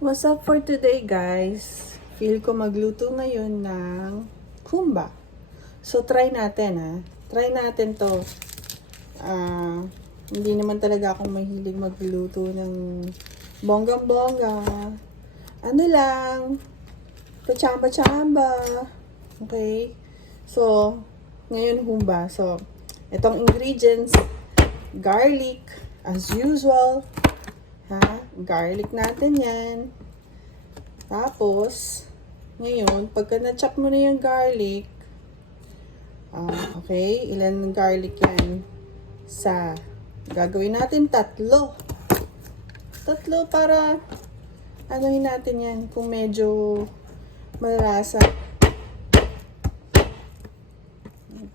What's up for today, guys? Feel ko magluto ngayon ng kumba. So, try natin, ha? Try natin to. Hindi naman talaga ako mahilig magluto ng bonggang-bongga. Ano lang, pachamba-chamba. Okay? So, ngayon humba. So, itong ingredients, garlic, as usual. Ha? Garlic natin yan. Tapos, ngayon, pagka na-chop mo na yung garlic, okay, ilan garlic yan? Gagawin natin tatlo. Tatlo para, anuhin natin yan, kung medyo malasa.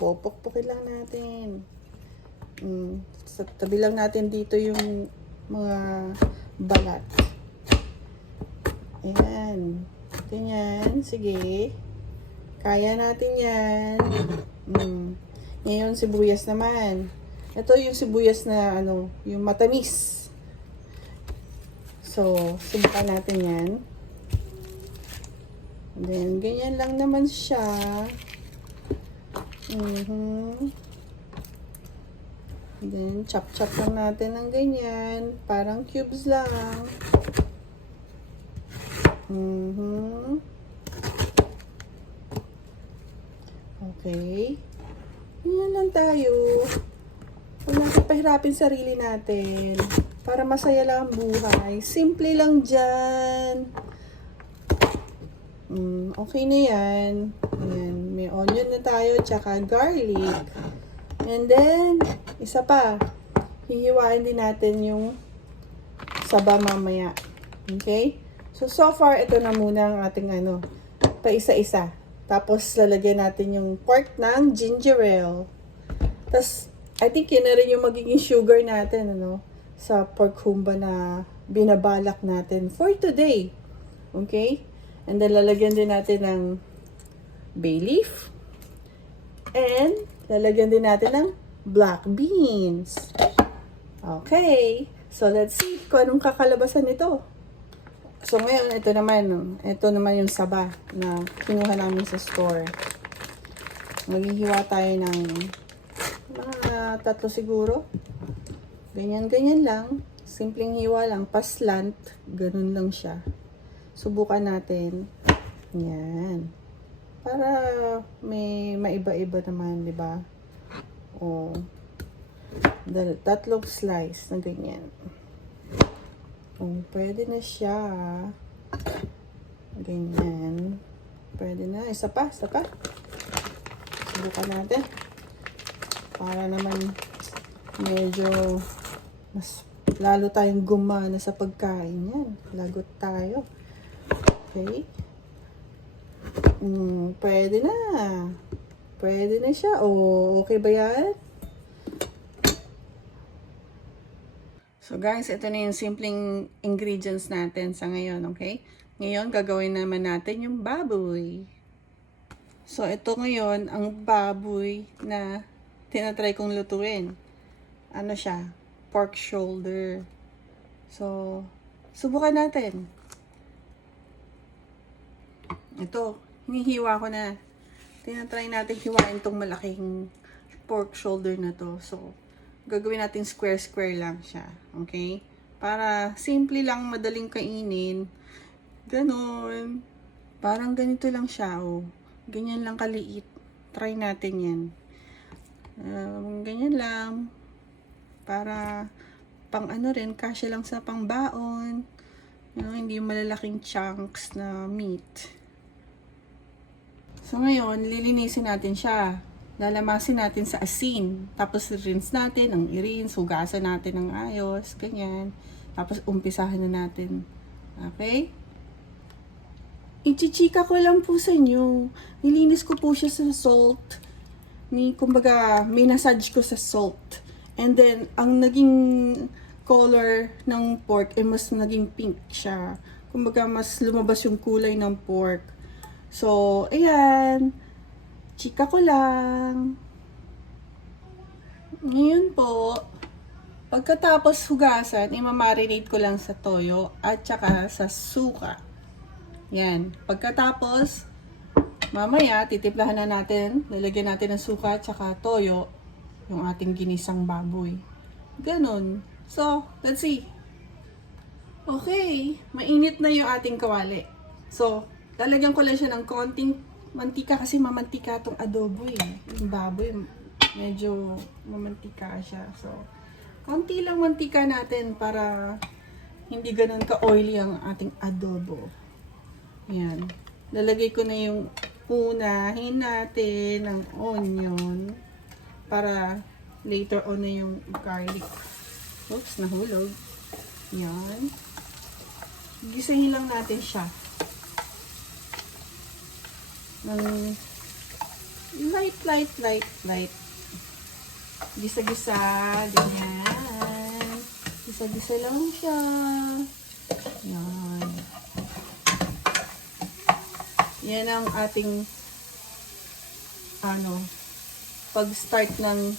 Popok-pokin lang natin. Sa tabi lang natin dito yung mga balat. Ayan. Ganyan. Sige. Kaya natin yan. Ngayon, sibuyas naman. Ito yung sibuyas na, yung matamis. So, subukan natin yan. And then, ganyan lang naman siya. Then, chop-chop lang natin ng ganyan. Parang cubes lang. Okay. Ganyan lang tayo. Huwag natin pahirapin sarili natin. Para masaya lang ang buhay. Simple lang dyan. Okay na yan. Ayan. May onion na tayo, tsaka garlic. And then, isa pa, hihiwain din natin yung saba mamaya. Okay? So far, ito na muna ang ating pa isa-isa. Tapos, lalagyan natin yung pork ng ginger ale. Tapos, I think yun na rin yung magiging sugar natin, sa pork humba na binabalak natin for today. Okay? And then, lalagyan din natin ng bay leaf. And, lalagyan din natin ng black beans. Okay. So, let's see kung anong kakalabasan nito. So, ngayon, ito naman yung saba na kinuha namin sa store. Maghihiwa tayo ng mga 3 siguro. Ganyan-ganyan lang. Simpleng hiwa lang. Paslant. Ganun lang siya. Subukan natin. Yan. Para may maiba-iba naman, di ba? O, 3 slice na ganyan. O, pwede na siya. Ganyan. Pwede na. Isa pa. Subukan natin. Para naman medyo mas lalo tayong gumana sa pagkain yan. Lagot tayo. Okay. Pwede na. Pwede na siya. O, okay ba yan? So guys, ito na yung simpleng ingredients natin sa ngayon, okay? Ngayon, gagawin naman natin yung baboy. So ito ngayon, ang baboy na tinatry kong lutuin. Ano siya? Pork shoulder. So, subukan natin. Ito, hinihiwa ko na. Tinatry natin hiwain tong malaking pork shoulder na to. So, gagawin natin square-square lang siya. Okay? Para simple lang, madaling kainin. Ganon. Parang ganito lang siya, oh. Ganyan lang kaliit. Try natin yan. Ganyan lang. Para pang rin, kasya lang sa pangbaon. Hindi yung malalaking chunks na meat. So, ngayon, lilinisin natin siya. Lalamasin natin sa asin. Tapos, rinse natin, ang i-rinse, hugasan natin ng ayos, ganyan. Tapos, umpisahan na natin. Okay? Ichichika ko lang po sa inyo. Nilinis ko po siya sa salt. Kumbaga, minasage ko sa salt. And then, ang naging color ng pork, mas naging pink siya. Kumbaga, mas lumabas yung kulay ng pork. So, ayan. Chika ko lang. Ngayon po, Pagkatapos hugasan, imamarinate ko lang sa toyo at saka sa suka. Yan. Pagkatapos, mamaya, titimplahan na natin, lalagyan natin ng suka at saka toyo, yung ating ginisang baboy. Ganon. So, let's see. Okay, mainit na yung ating kawali. So, lalagyan ko lang siya ng konting mantika kasi mamantika itong adobo eh. Yung baboy, medyo mamantika siya. So, konti lang mantika natin para hindi ganun ka-oily ang ating adobo. Yan. Lalagay ko na yung unahin natin ng onion para later on na yung garlic. Oops, nahulog. Yan. Gisahin lang natin siya ng light. Gisa-gisa, ganyan. Gisa-gisa lang siya. Yan. Yan ang ating pag-start ng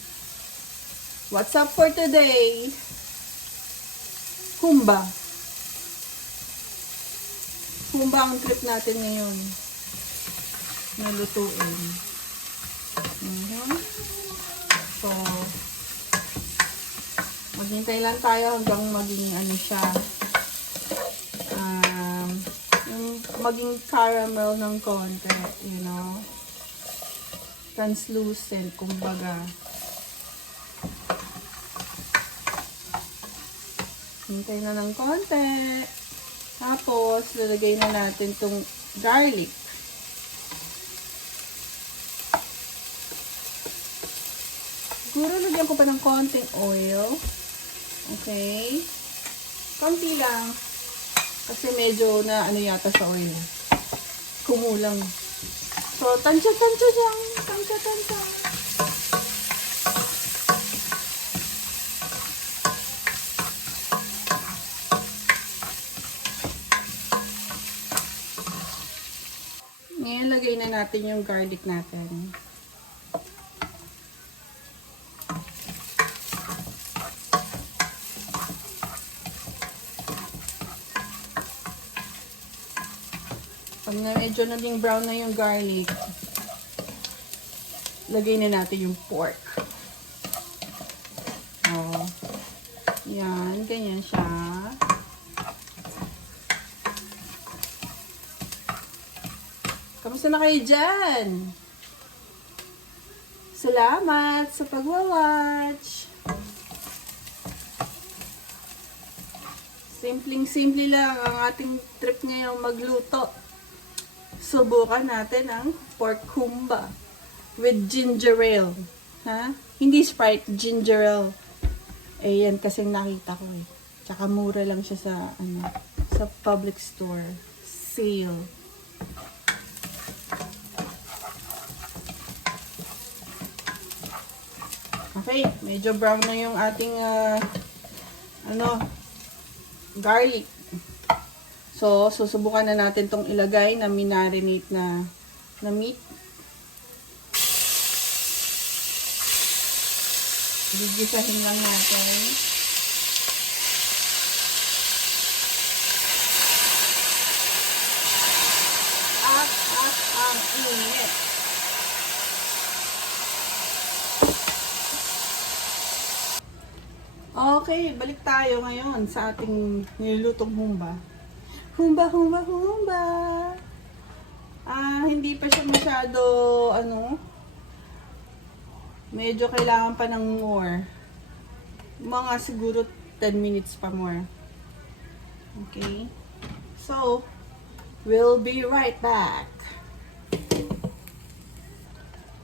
What's Up for Today? Humba. Humba ang trip natin ngayon. Nalutuin. So, maghintay lang tayo hanggang maging siya. Yung maging caramel ng konti, you know. Translucent, kumbaga. Hintay na ng konti. Tapos, lalagay na natin tong garlic. Siguro lagyan ko pa ng konting oil. Okay. Konti lang. Kasi medyo na yata sa oil. Kumulang. So, tansya-tansya lang. Tansya-tansya. Ngayon, lagay na natin yung garlic natin. Pag na medyo naging brown na yung garlic, lagay na natin yung pork. Oh. Yan, ganyan siya. Kamusta na kayo dyan? Salamat sa pagwa-watch. Simpleng-simple lang ang ating trip ngayong magluto. Subukan natin ang pork humba with ginger ale. Ha? Hindi Sprite, ginger ale. Eh, yan kasi nakita ko eh. Tsaka mura lang siya sa, sa public store. Sale. Okay, medyo brown na yung ating, garlic. So, susubukan na natin tong ilagay na minarinate na meat. Gigisahin lang natin. At ang init. Okay, balik tayo ngayon sa ating nilulutong humba. Humba. Hindi pa siya masyado, medyo kailangan pa ng more. Mga siguro 10 minutes pa more. Okay? So, we'll be right back.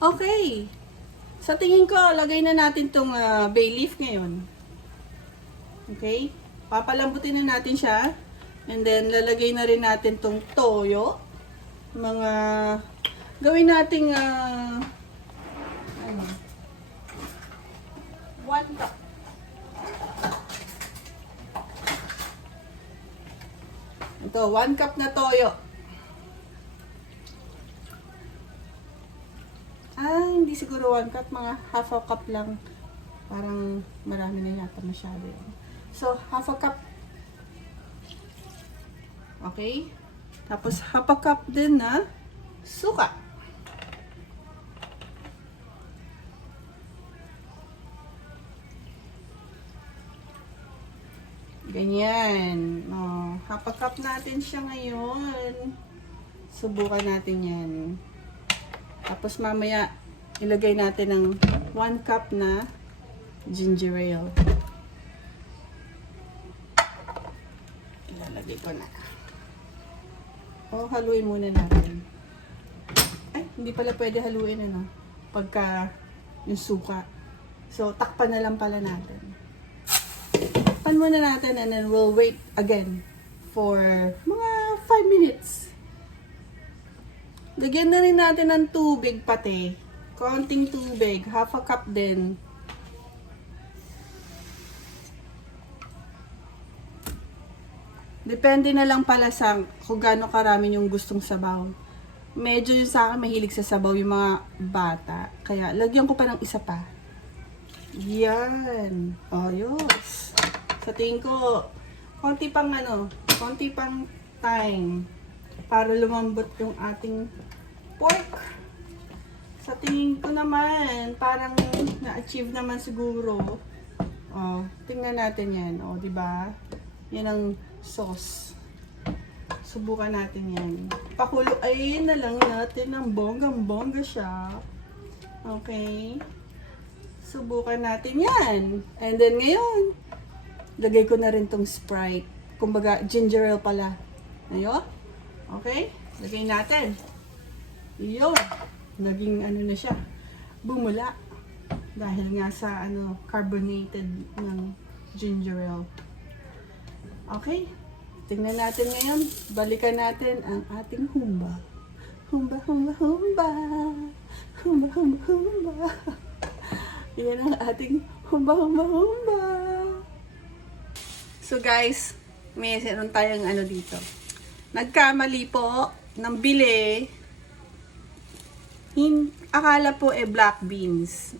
Okay. Sa tingin ko, lagay na natin tong bay leaf ngayon. Okay? Papalambutin na natin siya. And then, lalagay na rin natin tong toyo. Gawin nating, 1 cup. Ito, 1 cup na toyo. Hindi siguro 1 cup, mga half a cup lang. Parang marami na yata masyado yun. So, half a cup. Okay? Tapos, half a cup din na suka. Ganyan. Oh, half a cup natin siya ngayon. Subukan natin yan. Tapos mamaya, ilagay natin ng 1 cup na ginger ale. Ilalagay ko na. O, haluin muna natin. Ay, hindi pala pwede haluin, ano, pagka yung suka. So, takpan na lang pala natin. Takpan muna natin and then we'll wait again for mga 5 minutes. Lagyan na rin natin ng tubig pati. Konting tubig. Half a cup din. Depende na lang pala sa kung gaano karami yung gustong sabaw. Medyo yung sa akin mahilig sa sabaw yung mga bata. Kaya lagyan ko pa ng isa pa. Yan. Ayos. Sa tingin ko, konti pang time para lumambot yung ating pork. Sa tingin ko naman, parang na-achieve naman siguro. Oh, tingnan natin yan. Oh, di ba? Yan ang sauce. Subukan natin yan. Pakuluin na lang natin ng bonggang-bongga siya. Okay? Subukan natin yan. And then ngayon, lagay ko na rin tong Sprite. Kumbaga, ginger ale pala. Ayo? Okay? Lagay natin. Yun. Naging ano na siya. Bumula. Dahil nga sa carbonated ng ginger ale. Okay? Tingnan natin ngayon. Balikan natin ang ating humba. Humba, humba, humba. Humba, humba, humba. Yan ang ating humba, humba, humba. So guys, meron tayong dito. Nagkamali po ng bili. Akala po black beans.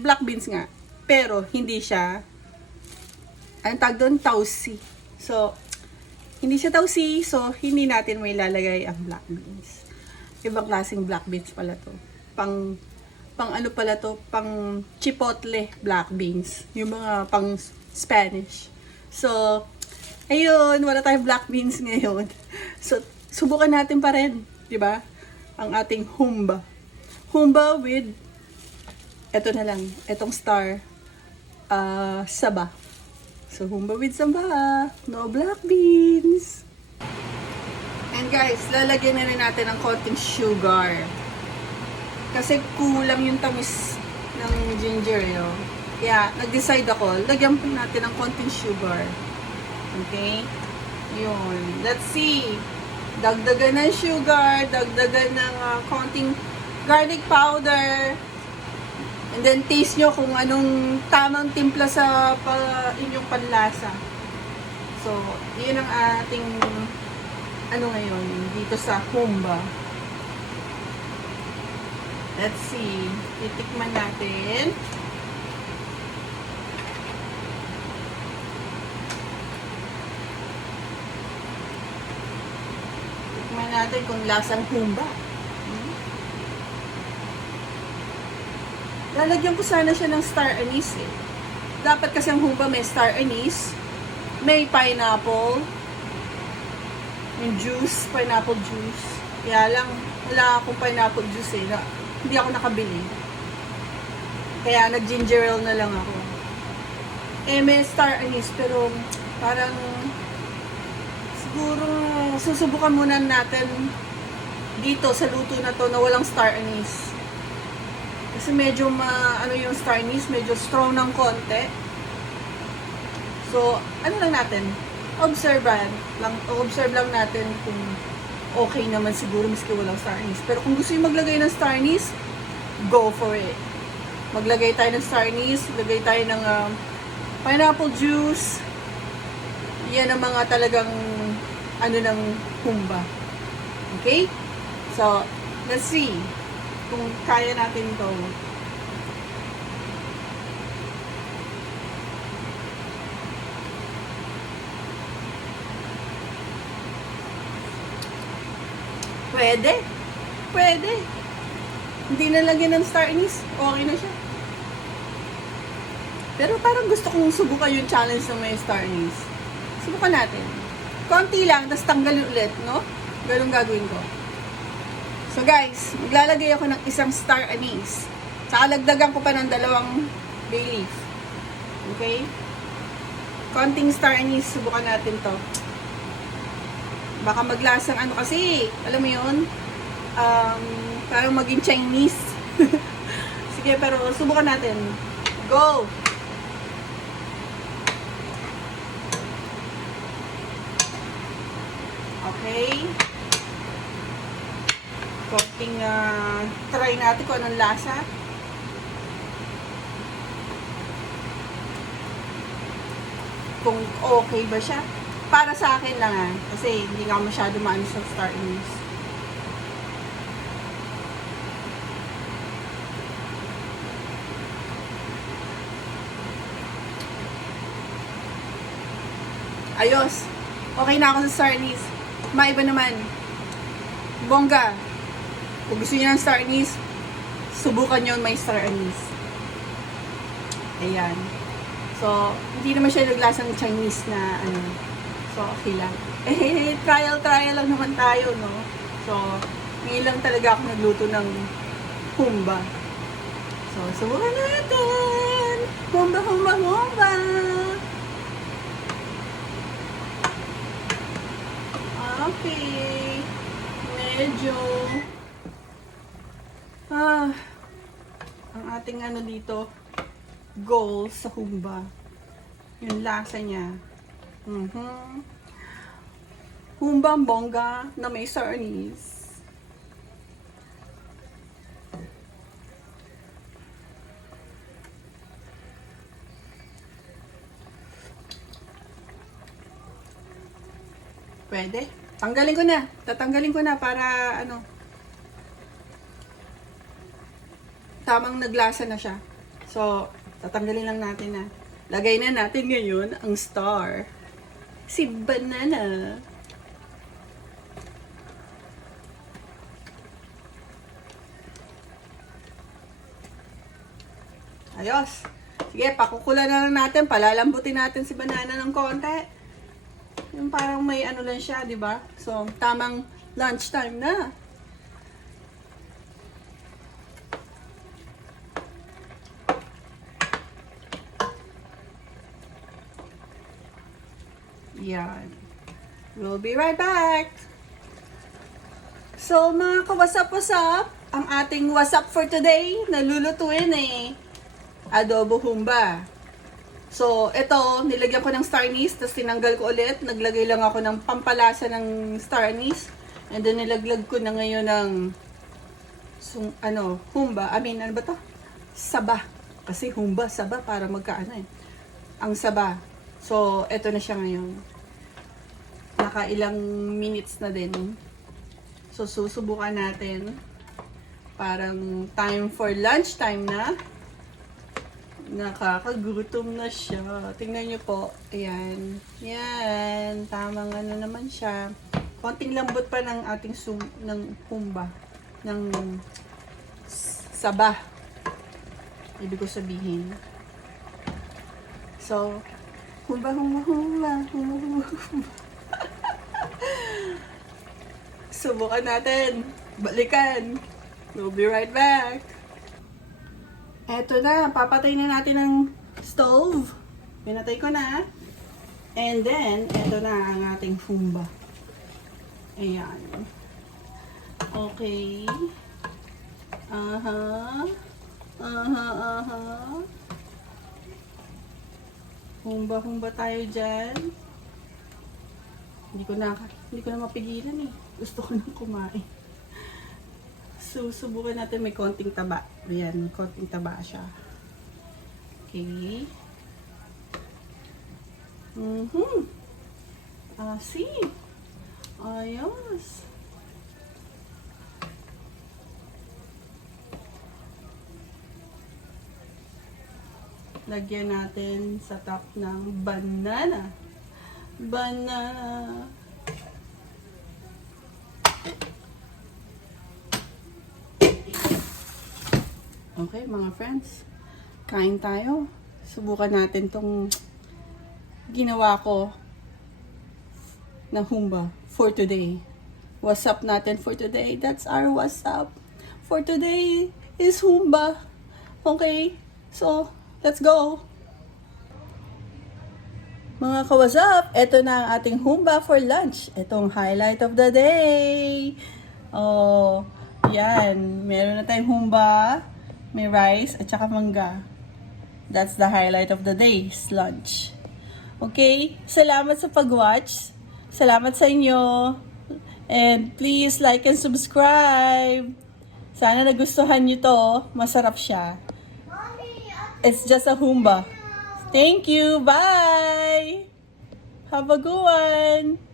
Black beans nga. Pero hindi siya. Ang tag doon, tausi. So, hindi siya tausi. So, hindi natin may lalagay ang black beans. Ibang klaseng black beans pala to. Pang pala to? Pang chipotle black beans. Yung mga pang Spanish. So, ayun, wala tayong black beans ngayon. So, subukan natin pa rin, di ba? Ang ating humba. Humba with, eto na lang, etong star, saba. So, humba with saba. No black beans. And guys, lalagyan na rin natin ng konting sugar. Kasi kulang yung tamis ng ginger ale. Kaya, nag-decide ako, lagyan po natin ng konting sugar. Okay? Yun. Let's see. Dagdagan ng sugar, dagdagan ng konting garlic powder. And then, taste nyo kung anong tamang timpla sa inyong panlasa. So, yun ang ating ngayon, dito sa humba. Let's see. Titikman natin. Tikman natin kung lasang humba. Lalagyan ko sana siya ng star anise eh. Dapat kasi ang humba may star anise, may pineapple, yung juice, pineapple juice. Kaya lang, wala akong pineapple juice eh. Hindi ako nakabili. Kaya nag-ginger ale na lang ako. May star anise pero parang siguro susubukan muna natin dito sa luto na to na walang star anise. Kasi medyo yung star anise, medyo strong ng konti. So, lang natin? Observe lang natin kung okay naman siguro miski walang star anise. Pero kung gusto yung maglagay ng star anise, go for it. Maglagay tayo ng star anise, maglagay tayo ng pineapple juice. Yan ang mga talagang ng humba. Okay? So, let's see kung kaya natin to. Pwede. Pwede. Hindi nalagyan ng star anise. Okay na siya. Pero parang gusto kong subukan yung challenge ng may star anise. Subukan natin. Konti lang, tapos tanggalin ulit, no? Ganun gagawin ko. So guys, maglalagay ako ng isang star anise. Saka lagdagan ko pa ng 2 bay leaf. Okay? Konting star anise, subukan natin to. Baka maglasang ano kasi, alam mo yun? Parang maging Chinese. Sige, pero subukan natin. Go! Okay. Konting try natin kung anong lasa. Kung okay ba siya. Para sa akin lang kasi hindi nga masyado maano sa star anise. Ayos. Okay na ako sa star anise. Maiba naman. Bongga. Kung gusto niyo ng star anise, subukan niyo may star anise. Ayan. So, hindi naman siya naglasang Chinese na ano. So, okay lang. Trial lang naman tayo, no? So, ngayon lang talaga ako nagluto ng humba. So, subukan natin! Humba! Okay. Medyo ang ating ano dito goal sa humba yung lasa niya. Humba bongga na may star anise. Pwede. Tanggalin ko na. Tatanggalin ko na para ano. Tamang naglasa na siya. So, tatanggalin lang natin na. Lagay na natin ngayon ang star. Si banana. Ayos. Sige, pakukulan na lang natin. Palalambutin natin si banana ng konti. Yung parang may ano lang siya, di ba? So, tamang lunchtime na. Yan. We'll be right back. So, mga ka-wasap-wasap, ang ating wasap for today, nalulutuin adobo humba. So, ito, nilagyan ko ng star anise, tapos tinanggal ko ulit. Naglagay lang ako ng pampalasa ng star anise. And then, nilaglag ko na ngayon ng humba. Ano ba to? Saba. Kasi humba, saba, para magkaano ang saba. So, ito na siya ngayon. Nakailang minutes na din. So, susubukan natin. Parang time for lunch time na. Nakakagutom na siya. Tingnan nyo po. Ayan. Yan. Tamang ano naman siya. Konting lambot pa ng ating ng humba. Ng saba. Ibig ko sabihin. So, humba. Subukan natin. Balikan. We'll be right back. Eto na, papatay na natin ang stove. Pinatay ko na. And then, eto na ang ating humba. Ayan. Okay. Humba tayo dyan. Hindi ko na mapigilan Gusto ko nang kumain. Susubukan natin may konting taba. Ayan, konting taba siya. Okay. See? Ayos. Lagyan natin sa top ng banana. Okay, mga friends. Kain tayo. Subukan natin tong ginawa ko na humba for today. What's up natin for today? That's our what's up. For today is humba. Okay, so let's go. Mga ka-what's-up, ito na ang ating humba for lunch. Itong highlight of the day. Oh, yan. Meron na tayong humba, may rice, at saka mangga. That's the highlight of the day's lunch. Okay? Salamat sa pag-watch. Salamat sa inyo. And please like and subscribe. Sana nagustuhan nyo to. Masarap siya. It's just a humba. Thank you. Bye. Have a good one.